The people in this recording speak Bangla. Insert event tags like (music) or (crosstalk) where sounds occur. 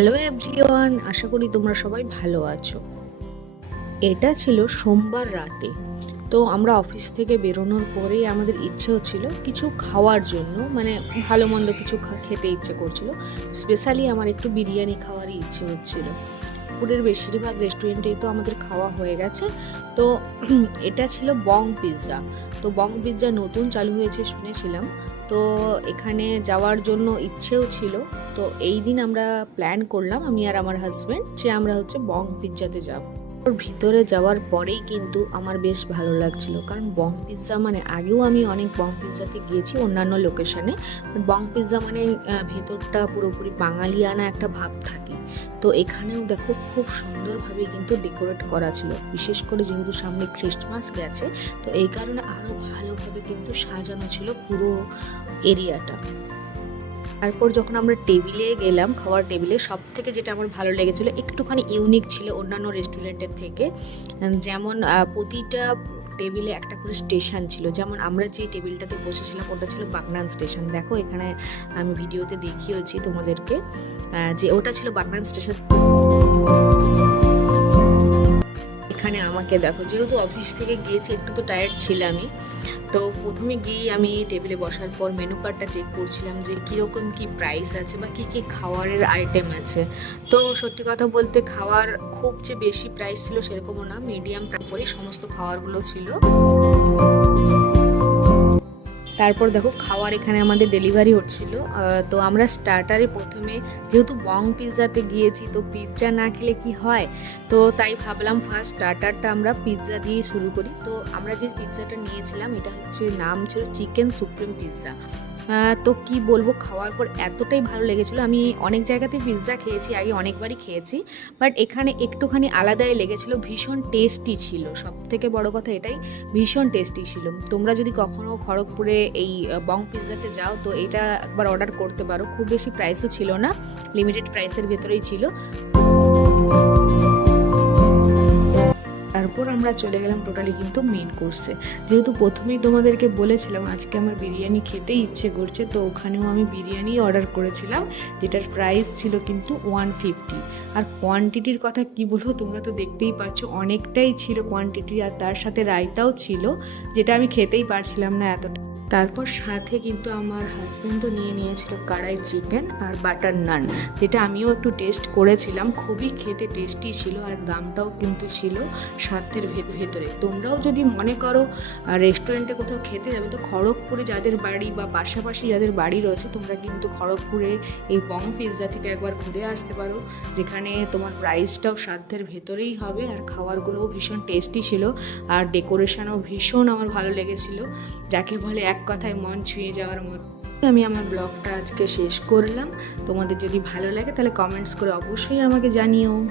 হ্যালো এভরিওয়ান আশা করি তোমরা সবাই ভালো আছো। এটা ছিল সোমবার রাতে। তো আমরা অফিস থেকে বেরোনোর পরেই আমাদের ইচ্ছে হচ্ছিল কিছু খাওয়ার জন্য। মানে ভালো মন্দ কিছু খেতে ইচ্ছে করছিল। স্পেশালি আমার একটু বিরিয়ানি খাওয়ারই ইচ্ছে হচ্ছিল। পুরের বেশিরভাগ রেস্টুরেন্টেই তো আমাদের খাওয়া হয়ে গেছে। তো (clears throat) এটা ছিল বং পিৎজা। তো বং পিৎজা নতুন চালু হয়েছে শুনেছিলাম। তো এখানে যাওয়ার জন্য ইচ্ছেও ছিল। তো এই দিন আমরা প্ল্যান করলাম, আমি আর আমার হাজব্যান্ড যে আমরা হচ্ছে বং পিৎজাতে যাব। ওর ভিতরে যাওয়ার পরেই কিন্তু আমার বেশ ভালো লাগছিল। কারণ বং পিৎজা মানে আগেও আমি অনেক বং পিৎজাতে গিয়েছি অন্যান্য লোকেশনে বং পিৎজা মানে ভেতরটা পুরোপুরি বাঙালিয়ানা একটা ভাব থাকে। তো এখানেও দেখো খুব সুন্দরভাবে কিন্তু ডেকোরেট করা ছিল। বিশেষ করে যেহেতু সামনে ক্রিসমাস গেছে, তো এই কারণে আরও ভালোভাবে কিন্তু সাজানো ছিল পুরো এরিয়াটা তারপর যখন আমরা টেবিলে গেলাম, খাওয়ার টেবিলে সব থেকে যেটা আমার ভালো লেগেছিল, একটুখানি ইউনিক ছিল অন্যান্য রেস্টুরেন্টের থেকে। যেমন প্রতিটা টেবিলে একটা করে স্টেশন ছিল। যেমন আমরা যে টেবিলটাতে বসেছিলাম, ওটা ছিল বাগনান স্টেশন দেখো, এখানে আমি ভিডিওতে দেখিয়েছি তোমাদেরকে যে ওটা ছিল বাগনান স্টেশন এখানে আমাকে দেখো, যেহেতু অফিস থেকে গিয়েছি, একটু তো টায়ার্ড ছিলামই। তো প্রথমে গিয়ে আমি টেবিলে বসার পর মেনু কার্ডটা চেক করছিলাম যে কীরকম কি প্রাইস আছে বা কী কী খাওয়ারের আইটেম আছে। তো সত্যি কথা বলতে খাওয়ার খুব যে বেশি প্রাইস ছিল সেরকমও না মিডিয়াম তারপরেই সমস্ত খাওয়ারগুলো ছিল। তারপর দেখো খাওয়ার এখানে আমাদের ডেলিভারি হচ্ছিল। তো আমরা স্টার্টারে প্রথমে যেহেতু বং পিৎজাতে গিয়েছি, তো পিৎজা না খেলে কি হয়? তো তাই ভাবলাম ফার্স্ট স্টার্টারটা আমরা পিৎজা দিয়ে শুরু করি। তো আমরা যে পিৎজাটা নিয়েছিলাম, এটা হচ্ছে নাম ছিল চিকেন সুপ্রিম পিৎজা তো কি বলব, খাওয়ার পর এতটাই ভালো লেগেছিলো। আমি অনেক জায়গাতে পিৎজা খেয়েছি, আগে অনেকবারই খেয়েছি বাট এখানে একটুখানি আলাদাই লেগেছিলো, ভীষণ টেস্টি ছিল। সব থেকে বড় কথা এটাই, ভীষণ টেস্টি ছিল। তোমরা যদি কখনো খড়গপুরে এই বং পিৎজাতে যাও, তো এটা একবার অর্ডার করতে পারো। খুব বেশি প্রাইসও ছিল না লিমিটেড প্রাইসের ভেতরেই ছিল। তারপর আমরা চলে গেলাম টোটালি কিন্তু মেন কোর্সে যেহেতু প্রথমেই তোমাদেরকে বলেছিলাম, আজকে আমার বিরিয়ানি খেতে ইচ্ছে করছে, তো ওখানেও আমি বিরিয়ানি অর্ডার করেছিলাম, যেটার প্রাইস ছিল কিন্তু ওয়ান ফিফটি আর কোয়ান্টিটির কথা কি বলব, তোমরা তো দেখতেই পাচ্ছ, অনেকটাই ছিল কোয়ান্টিটি আর তার সাথে রায়তাও ছিল, যেটা আমি খেতেই পারছিলাম না এতটা। তারপর সাথে কিন্তু আমার হাজব্যান্ডও নিয়ে নিয়েছিল কড়াই চিকেন আর বাটার নান যেটা আমিও একটু টেস্ট করেছিলাম। খুবই খেতে টেস্টি ছিল আর দামটাও কিন্তু ছিল ভে- ভেতরে। তোমরাও যদি মনে করো রেস্টুরেন্টে কোথাও খেতে যাবে, তো খড়গপুরে যাদের বাড়ি বা পাশাপাশি যাদের বাড়ি রয়েছে, তোমরা কিন্তু খড়গপুরে এই বং পিৎজা থেকে একবার ঘুরে আসতে পারো, যেখানে তোমার প্রাইসটাও সাধ্যের ভেতরেই হবে আর খাবারগুলোও ভীষণ টেস্টি ছিল। আর ডেকোরেশনও ভীষণ আমার ভালো লেগেছিল। যাকে বলে এক কথায় মন ছুঁয়ে যাওয়ার মতো। আমি আমার ব্লগটা আজকে শেষ করলাম। তোমাদের যদি ভালো লাগে তাহলে কমেন্টস করে অবশ্যই আমাকে জানিও।